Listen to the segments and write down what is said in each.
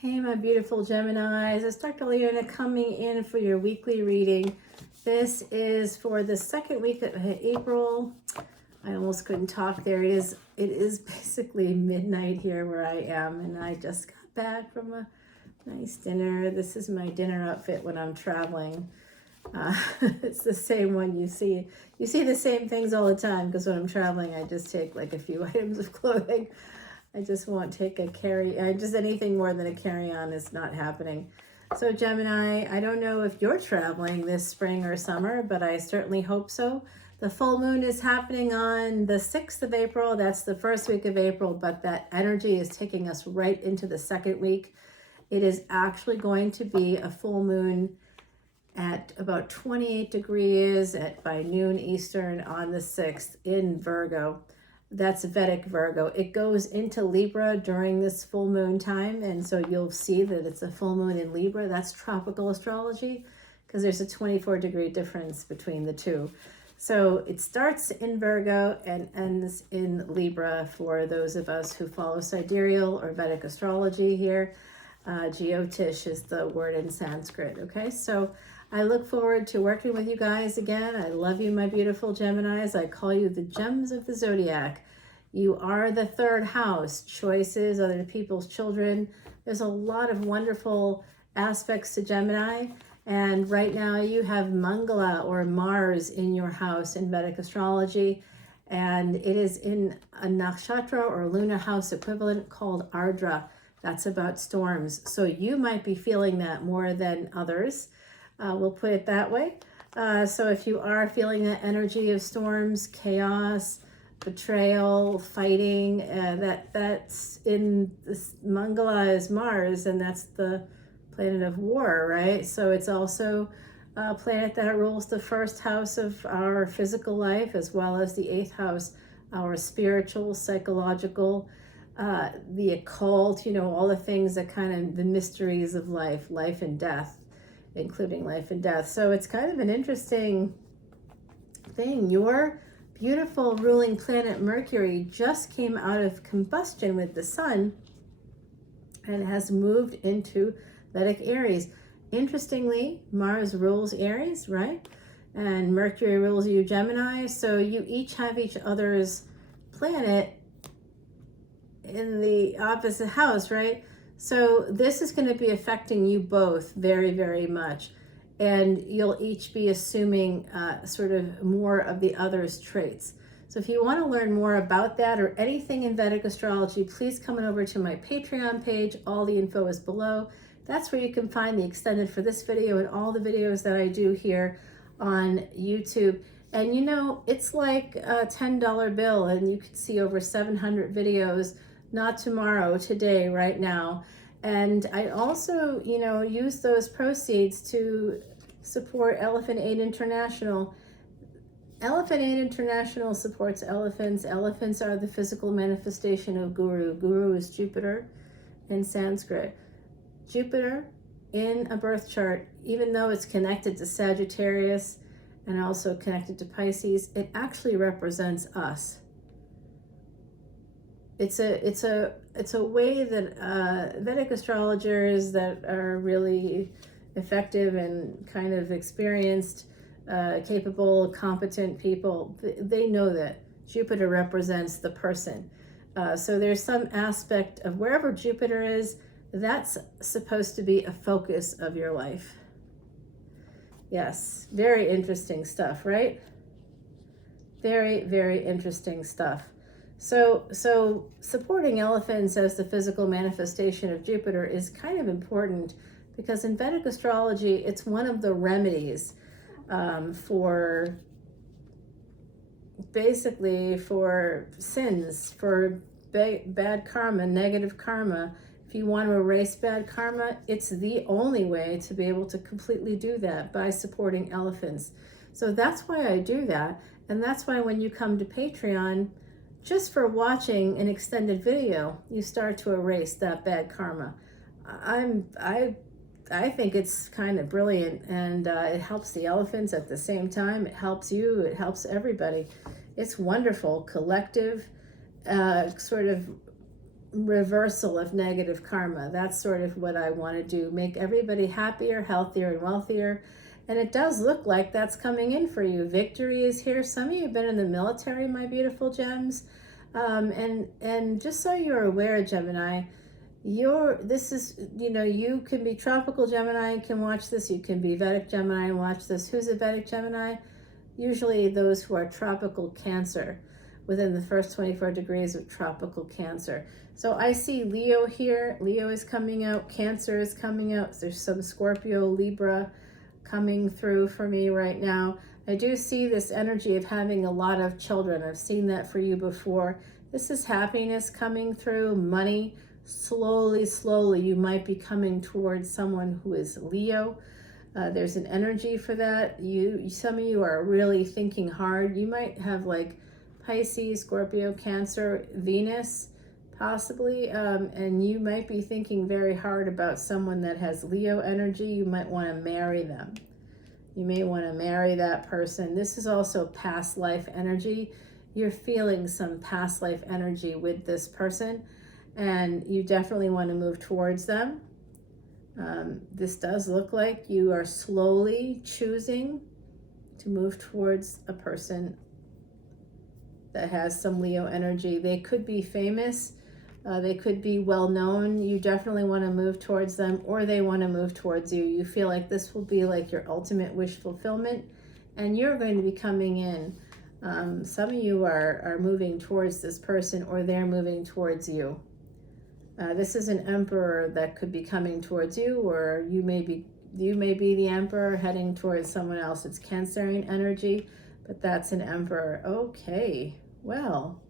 Hey, my beautiful Geminis. It's Dr. Leona coming in for your weekly reading. This is for the second week of April. I almost couldn't talk there. It is basically midnight here where I am, and I just got back from a nice dinner. This is my dinner outfit when I'm traveling. It's the same one you see. You see the same things all the time because when I'm traveling, I just take like a few items of clothing. I just won't take a just anything more than a carry-on is not happening. So Gemini, I don't know if you're traveling this spring or summer, but I certainly hope so. The full moon is happening on the 6th of April. That's the first week of April, but that energy is taking us right into the second week. It is actually going to be a full moon at about 28 degrees by noon Eastern on the 6th in Virgo. That's Vedic Virgo. It goes into Libra during this full moon time, and so you'll see that it's a full moon in Libra. That's tropical astrology because there's a 24-degree difference between the two. So it starts in Virgo and ends in Libra for those of us who follow sidereal or Vedic astrology here. Jyotish is the word in Sanskrit, okay? So I look forward to working with you guys again. I love you, my beautiful Geminis. I call you the gems of the zodiac. You are the third house, choices, other people's children. There's a lot of wonderful aspects to Gemini. And right now you have Mangala or Mars in your house in Vedic astrology. And it is in a nakshatra or lunar house equivalent called Ardra. That's about storms. So you might be feeling that more than others. We'll put it that way. So if you are feeling that energy of storms, chaos, betrayal, fighting, that's in this Mangala is Mars, and that's the planet of war, right? So it's also a planet that rules the first house of our physical life, as well as the 8th house, our spiritual, psychological, the occult, all the things that kind of the mysteries of life and death, including life and death. So it's kind of an interesting thing. Your beautiful ruling planet Mercury just came out of combustion with the sun and has moved into Vedic Aries. Interestingly, Mars rules Aries, right? And Mercury rules you Gemini. So you each have each other's planet in the opposite house, right? So this is going to be affecting you both very, very much. And you'll each be assuming sort of more of the other's traits. So if you want to learn more about that or anything in Vedic astrology, please come on over to my Patreon page. All the info is below. That's where you can find the extended for this video and all the videos that I do here on YouTube. And it's like a $10 bill and you can see over 700 videos. Not tomorrow, today, right now. And I also, use those proceeds to support Elephant Aid International. Elephant Aid International supports elephants. Elephants are the physical manifestation of Guru. Guru is Jupiter in Sanskrit. Jupiter in a birth chart, even though it's connected to Sagittarius and also connected to Pisces, it actually represents us. It's a way that Vedic astrologers that are really effective and kind of experienced, capable, competent people, they know that Jupiter represents the person. So there's some aspect of wherever Jupiter is, that's supposed to be a focus of your life. Yes, very interesting stuff, right? Very, very interesting stuff. So supporting elephants as the physical manifestation of Jupiter is kind of important because in Vedic astrology, it's one of the remedies for sins, for bad karma, negative karma. If you want to erase bad karma, it's the only way to be able to completely do that by supporting elephants. So that's why I do that. And that's why when you come to Patreon, just for watching an extended video, you start to erase that bad karma. I think it's kind of brilliant, and it helps the elephants at the same time. It helps you. It helps everybody. It's wonderful, collective, sort of reversal of negative karma. That's sort of what I want to do. Make everybody happier, healthier, and wealthier. And it does look like that's coming in for you. Victory is here. Some of you have been in the military, my beautiful gems. And just so you're aware, Gemini, this is, you can be tropical Gemini and can watch this. You can be Vedic Gemini and watch this. Who's a Vedic Gemini? Usually those who are tropical Cancer, within the first 24 degrees of tropical Cancer. So I see Leo here. Leo is coming out. Cancer is coming out. There's some Scorpio, Libra coming through for me right now. I do see this energy of having a lot of children. I've seen that for you before. This is happiness coming through, money. Slowly, you might be coming towards someone who is Leo. There's an energy for that. Some of you are really thinking hard. You might have like Pisces, Scorpio, Cancer, Venus, possibly, and you might be thinking very hard about someone that has Leo energy. You might want to marry them. You may want to marry that person. This is also past life energy. You're feeling some past life energy with this person, and you definitely want to move towards them. This does look like you are slowly choosing to move towards a person that has some Leo energy. They could be famous. They could be well known. You definitely want to move towards them, or they want to move towards you. You feel like this will be like your ultimate wish fulfillment, and you're going to be coming in. Some of you are moving towards this person, or they're moving towards you. This is an emperor that could be coming towards you, or you may be the emperor heading towards someone else. It's Cancerian energy, but that's an emperor. Okay, well,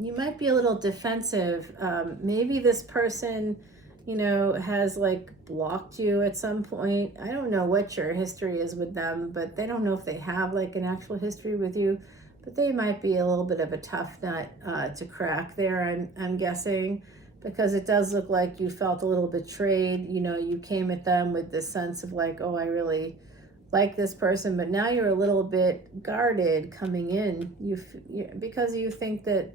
you might be a little defensive. Maybe this person, has like blocked you at some point. I don't know what your history is with them, but they don't know if they have like an actual history with you. But they might be a little bit of a tough nut to crack there, I'm guessing, because it does look like you felt a little betrayed. You came at them with this sense of like, oh, I really like this person, but now you're a little bit guarded coming in. Because you think that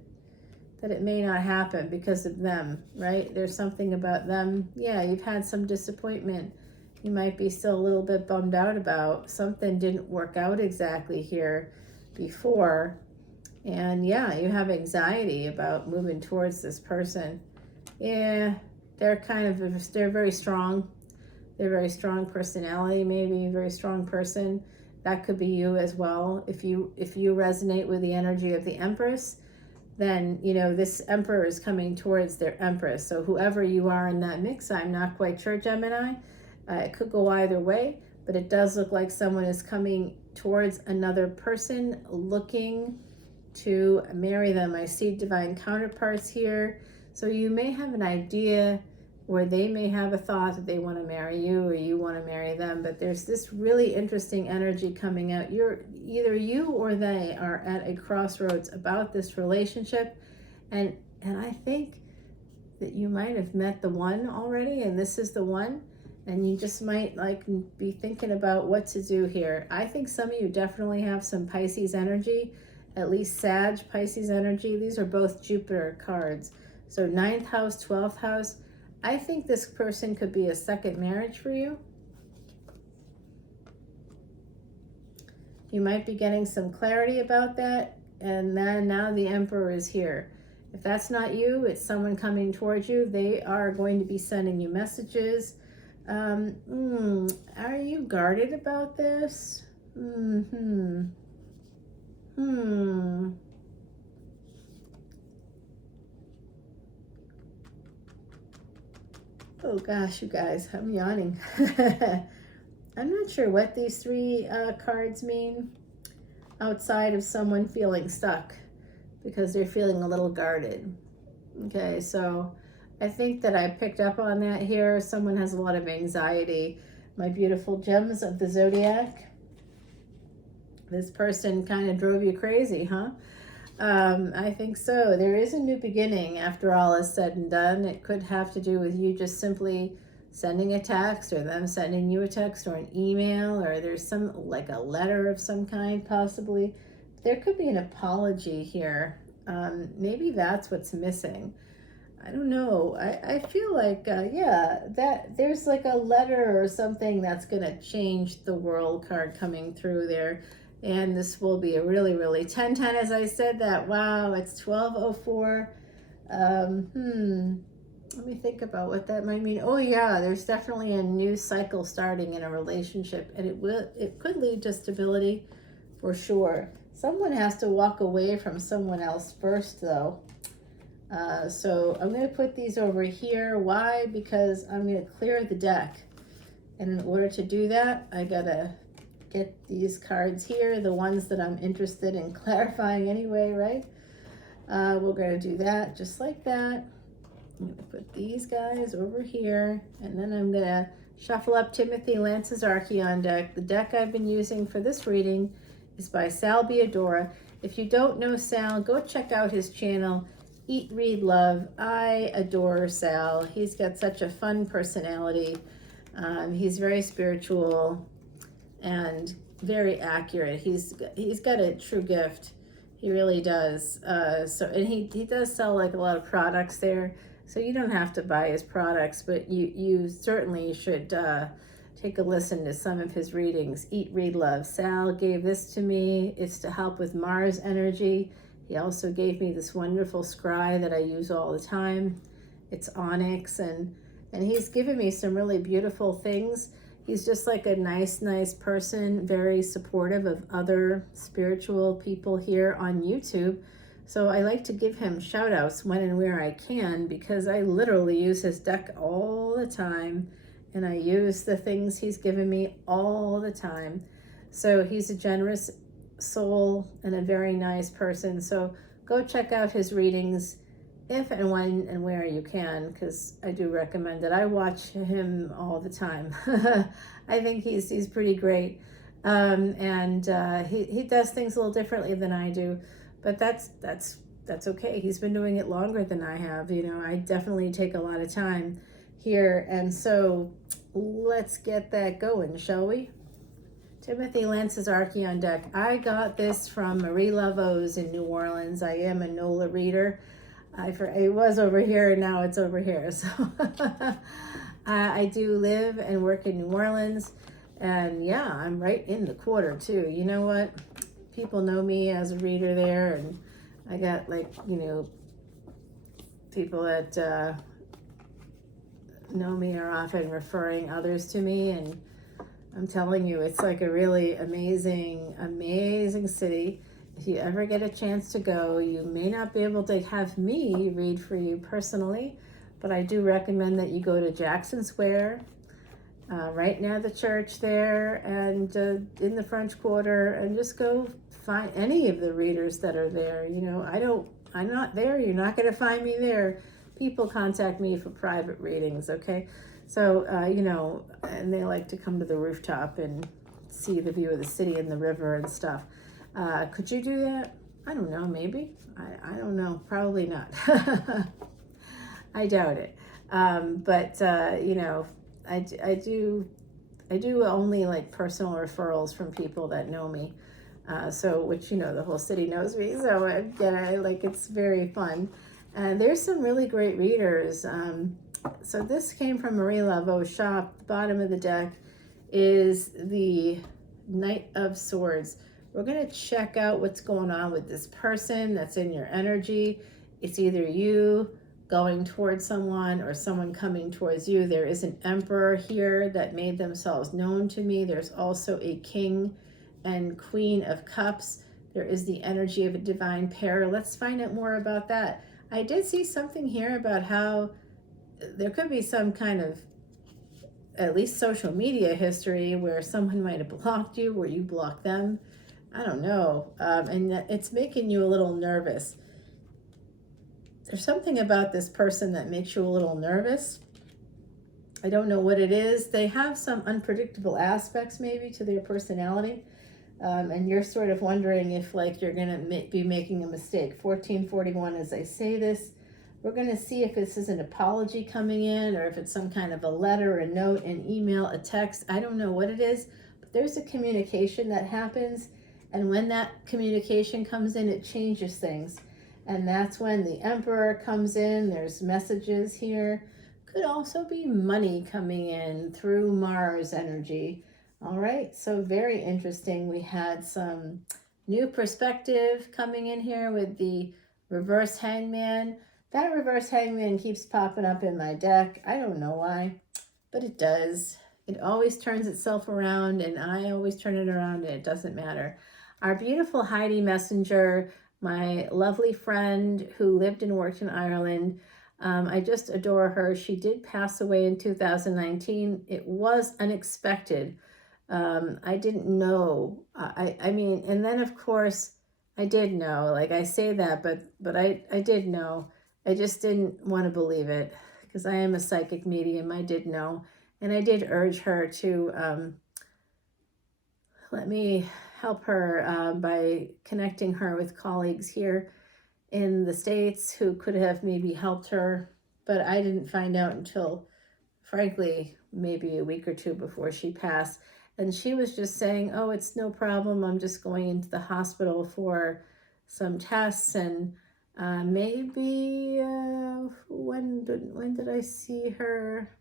it may not happen because of them, right? There's something about them. Yeah, you've had some disappointment. You might be still a little bit bummed out about something didn't work out exactly here before, and yeah, you have anxiety about moving towards this person. Yeah, they're very strong. They're very strong personality, maybe very strong person. That could be you as well. If you resonate with the energy of the Empress, then this Emperor is coming towards their Empress. So whoever you are in that mix, I'm not quite sure, Gemini. It could go either way, but it does look like someone is coming towards another person looking to marry them. I see divine counterparts here. So you may have an idea, or they may have a thought that they want to marry you, or you want to marry them, but there's this really interesting energy coming out. Either you or they are at a crossroads about this relationship, and I think that you might have met the one already, and this is the one. And you just might be thinking about what to do here. I think some of you definitely have some Pisces energy, at least Sag Pisces energy. These are both Jupiter cards. So 9th house, 12th house. I think this person could be a second marriage for you. You might be getting some clarity about that. And then now the Emperor is here. If that's not you, it's someone coming towards you. They are going to be sending you messages. Are you guarded about this? Oh gosh, you guys, I'm yawning. I'm not sure what these three cards mean outside of someone feeling stuck because they're feeling a little guarded. Okay, so I think that I picked up on that here. Someone has a lot of anxiety. My beautiful gems of the zodiac. This person kind of drove you crazy, huh? I think so. There is a new beginning after all is said and done. It could have to do with you just simply sending a text, or them sending you a text or an email, or there's like a letter of some kind possibly. There could be an apology here Maybe that's what's missing. I don't know. I feel like, yeah, that there's like a letter or something that's going to change the world card coming through there. And this will be a really, really 1010 as I said that. Wow, it's 1204. Let me think about what that might mean. Oh yeah, there's definitely a new cycle starting in a relationship, and it could lead to stability for sure. Someone has to walk away from someone else first though. So I'm going to put these over here. Why? Because I'm going to clear the deck. And in order to do that, I got to get these cards here, the ones that I'm interested in clarifying anyway, right? We're going to do that just like that. I'm going to put these guys over here. And then I'm going to shuffle up Timothy Lance's Archeon deck. The deck I've been using for this reading is by Sal Biadora. If you don't know Sal, go check out his channel. Eat, Read, Love. I adore Sal. He's got such a fun personality. He's very spiritual and very accurate. He's got a true gift. He really does. And he does sell like a lot of products there. So you don't have to buy his products, but you certainly should take a listen to some of his readings. Eat, Read, Love. Sal gave this to me. It's to help with Mars energy. He also gave me this wonderful scry that I use all the time. It's onyx, and he's given me some really beautiful things. He's just like a nice person, very supportive of other spiritual people here on YouTube. So I like to give him shout outs when and where I can, because I literally use his deck all the time, and I use the things he's given me all the time. So he's a generous soul and a very nice person. So go check out his readings if and when and where you can, because I do recommend it. I watch him all the time. I think he's pretty great. He does things a little differently than I do, but that's okay. He's been doing it longer than I have. You know, I definitely take a lot of time here, and so let's get that going, shall we? Timothy Lance's Archeon deck. I got this from Marie Laveau's in New Orleans. I am a NOLA reader. It was over here and now it's over here. So I do live and work in New Orleans. And yeah, I'm right in the quarter too. You know what? People know me as a reader there. And I got people that know me are often referring others to me. And I'm telling you, it's like a really amazing city. If you ever get a chance to go, you may not be able to have me read for you personally, but I do recommend that you go to Jackson Square, right near the church there, and in the French Quarter, and just go find any of the readers that are there. You know, I'm not there. You're not going to find me there. People contact me for private readings, okay? So, and they like to come to the rooftop and see the view of the city and the river and stuff. Could you do that? I don't know, maybe. I don't know. Probably not. I doubt it. I do only like personal referrals from people that know me. Which, the whole city knows me. So, it's very fun. There's some really great readers. So this came from Marie Laveau's shop. The bottom of the deck is the Knight of Swords. We're going to check out what's going on with this person that's in your energy. It's either you going towards someone or someone coming towards you. There is an emperor here that made themselves known to me. There's also a king and queen of cups. There is the energy of a divine pair. Let's find out more about that. I did see something here about how there could be some kind of, at least social media history, where someone might have blocked you or you blocked them. I don't know. And it's making you a little nervous. There's something about this person that makes you a little nervous. I don't know what it is. They have some unpredictable aspects maybe to their personality. And you're sort of wondering if you're going to be making a mistake. 1441, as I say this, we're going to see if this is an apology coming in or if it's some kind of a letter, a note, an email, a text. I don't know what it is, but there's a communication that happens. And when that communication comes in, it changes things. And that's when the Emperor comes in. There's messages here. Could also be money coming in through Mars energy. All right, so very interesting. We had some new perspective coming in here with the reverse hangman. That reverse hangman keeps popping up in my deck. I don't know why, but it does. It always turns itself around, and I always turn it around, and it doesn't matter. Our beautiful Heidi Messenger, my lovely friend who lived and worked in Ireland, I just adore her. She did pass away in 2019. It was unexpected. I didn't know. I mean, and then of course I did know. Like I say that, but I did know. I just didn't want to believe it because I am a psychic medium. I did know, and I did urge her to let me help her by connecting her with colleagues here in the States who could have maybe helped her, but I didn't find out until, frankly, maybe a week or two before she passed. And she was just saying, oh, it's no problem. I'm just going into the hospital for some tests. And maybe, when did I see her?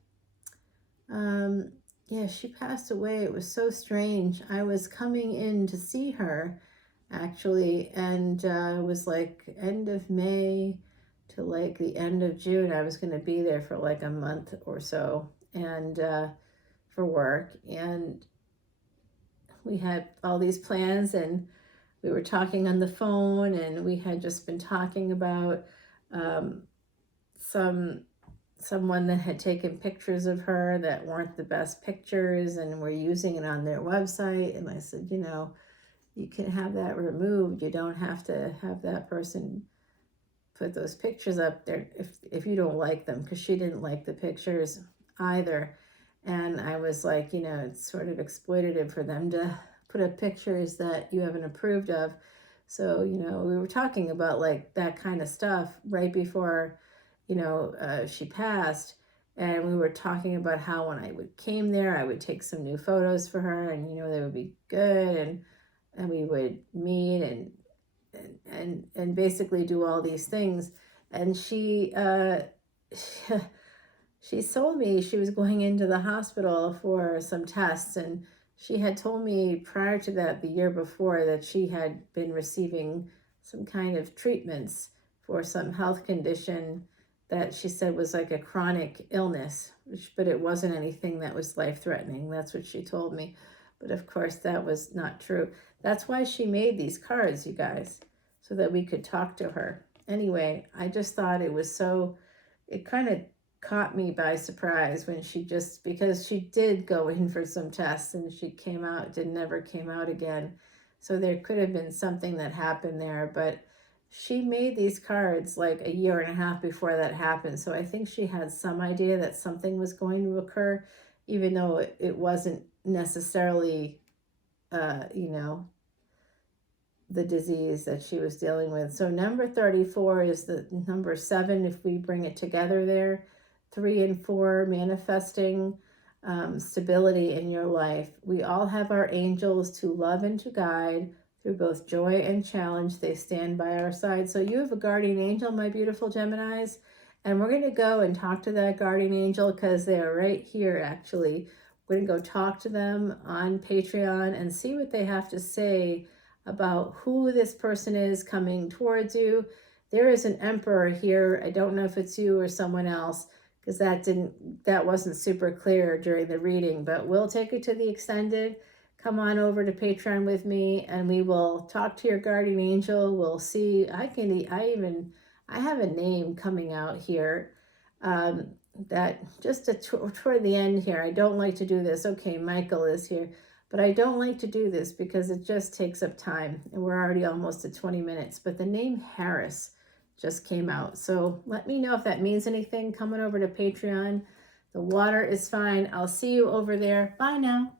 Yeah, she passed away. It was so strange. I was coming in to see her, actually, and it was like end of May to like the end of June. I was going to be there for like a month or so, and for work, and we had all these plans, and we were talking on the phone, and we had just been talking about someone that had taken pictures of her that weren't the best pictures and were using it on their website. And I said, you know, you can have that removed. You don't have to have that person put those pictures up there if you don't like them, because she didn't like the pictures either. And I was like, you know, it's sort of exploitative for them to put up pictures that you haven't approved of. So, you know, we were talking about like that kind of stuff right before, you know, she passed. And we were talking about how when I came there, I would take some new photos for her, and, you know, they would be good. And we would meet and basically do all these things. And she she told me she was going into the hospital for some tests, and she had told me prior to that, the year before, that she had been receiving some kind of treatments for some health condition that she said was like a chronic illness, but it wasn't anything that was life-threatening. That's what she told me. But of course, that was not true. That's why she made these cards, you guys, so that we could talk to her. Anyway, I just thought it was so, it kind of caught me by surprise when she just, because she did go in for some tests and she came out, never came out again. So there could have been something that happened there, but she made these cards like a year and a half before that happened. So I think she had some idea that something was going to occur, even though it wasn't necessarily, you know, the disease that she was dealing with. So number 34 is the number 7, if we bring it together there. 3 and 4, manifesting stability in your life. We all have our angels to love and to guide through both joy and challenge. They stand by our side. So you have a guardian angel, my beautiful Geminis, and we're going to go and talk to that guardian angel because they are right here, actually. We're going to go talk to them on Patreon and see what they have to say about who this person is coming towards you. There is an emperor here. I don't know if it's you or someone else, because that wasn't super clear during the reading, but we'll take it to the extended. Come on over to Patreon with me, and we will talk to your guardian angel. We'll see. I have a name coming out here that just toward the end here. I don't like to do this. Okay, Michael is here, but I don't like to do this because it just takes up time, and we're already almost at 20 minutes. But the name Harris just came out, so let me know if that means anything. Coming over to Patreon. The water is fine. I'll see you over there. Bye now.